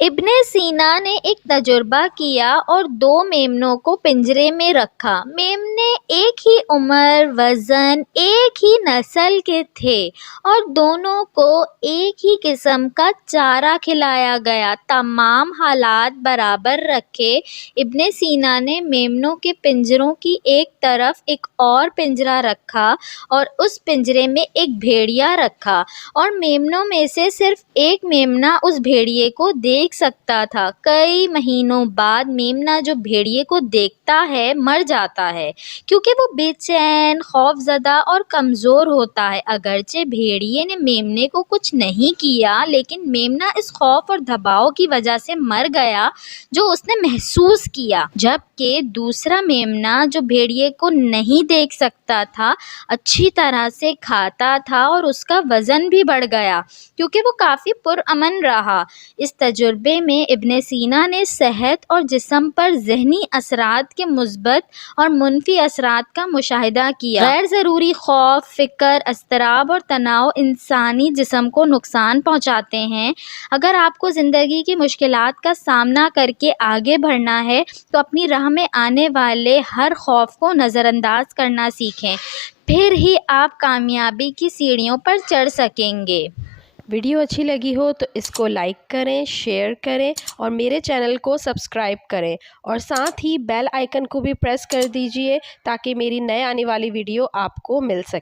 ابن سینا نے ایک تجربہ کیا اور 2 میمنوں کو پنجرے میں رکھا۔ میمنے ایک ہی عمر، وزن، ایک ہی نسل کے تھے اور دونوں کو ایک ہی قسم کا چارہ کھلایا گیا۔ تمام حالات برابر رکھے ابن سینا نے میمنوں کے پنجروں کی ایک طرف ایک اور پنجرہ رکھا اور اس پنجرے میں ایک بھیڑیا رکھا، اور میمنوں میں سے صرف ایک میمنہ اس بھیڑیے کو دیکھ سکتا تھا۔ کئی مہینوں بعد میمنہ جو بھیڑیے کو دیکھتا ہے مر جاتا ہے، کیونکہ وہ بے چین، خوف زدہ اور کمزور ہوتا ہے۔ اگرچہ بھیڑیے نے میمنے کو کچھ نہیں کیا، لیکن میمنہ اس خوف اور دباؤ کی وجہ سے مر گیا جو اس نے محسوس کیا، جبکہ دوسرا میمنہ جو بھیڑیے کو نہیں دیکھ سکتا تھا اچھی طرح سے کھاتا تھا اور اس کا وزن بھی بڑھ گیا کیونکہ وہ کافی پرامن رہا۔ اس تجربے میں ابن سینا نے صحت اور جسم پر ذہنی اثرات کے مثبت اور منفی اثرات کا مشاہدہ کیا۔ غیر ضروری خوف، فکر، اضطراب اور تناؤ انسانی جسم کو نقصان پہنچاتے ہیں۔ اگر آپ کو زندگی کی مشکلات کا سامنا کر کے آگے بڑھنا ہے تو اپنی راہ میں آنے والے ہر خوف کو نظر انداز کرنا سیکھیں، پھر ہی آپ کامیابی کی سیڑھیوں پر چڑھ سکیں گے۔ ویڈیو اچھی لگی ہو تو اس کو لائک کریں، شیئر کریں اور میرے چینل کو سبسکرائب کریں، اور ساتھ ہی بیل آئیکن کو بھی پریس کر دیجئے تاکہ میری نئے آنے والی ویڈیو آپ کو مل سکے۔